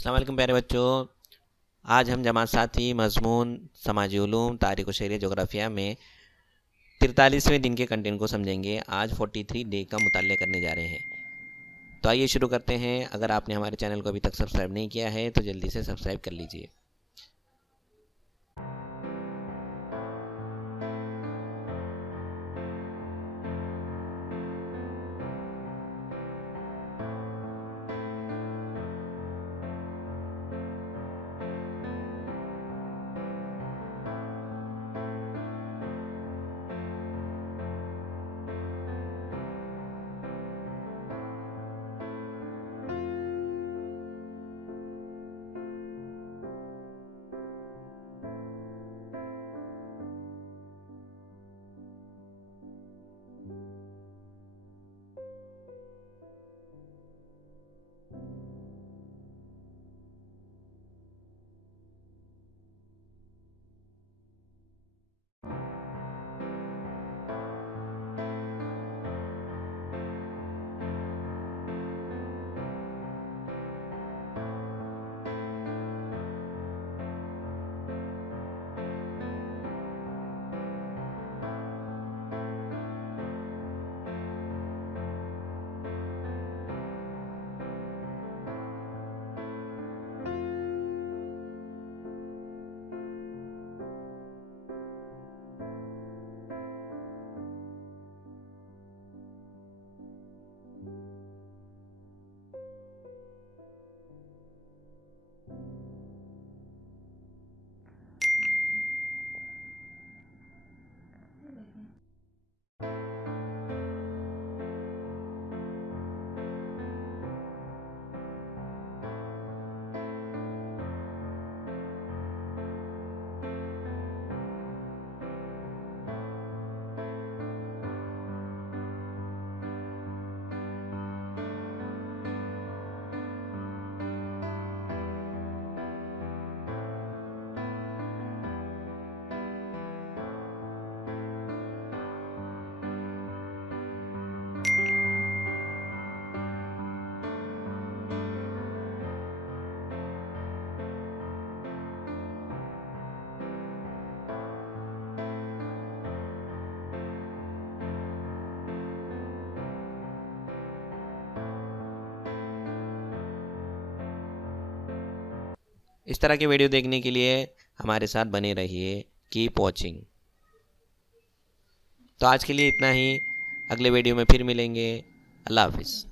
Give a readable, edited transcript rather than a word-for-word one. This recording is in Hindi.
अस्सलाम वालेकुम प्यारे बच्चों। आज हम जमात साथी मज़मून समाजी उलूम तारीख़ व शरियत जोग्राफिया में 43वें दिन के कंटेंट को समझेंगे। आज 43 डे का मुताल्ला करने जा रहे हैं। तो आइए शुरू करते हैं। अगर आपने हमारे चैनल को अभी तक सब्सक्राइब नहीं किया है तो जल्दी से सब्सक्राइब कर लीजिए। इस तरह के वीडियो देखने के लिए हमारे साथ बने रहिए। Keep watching. तो आज के लिए इतना ही। अगले वीडियो में फिर मिलेंगे। अल्लाह हाफिज़।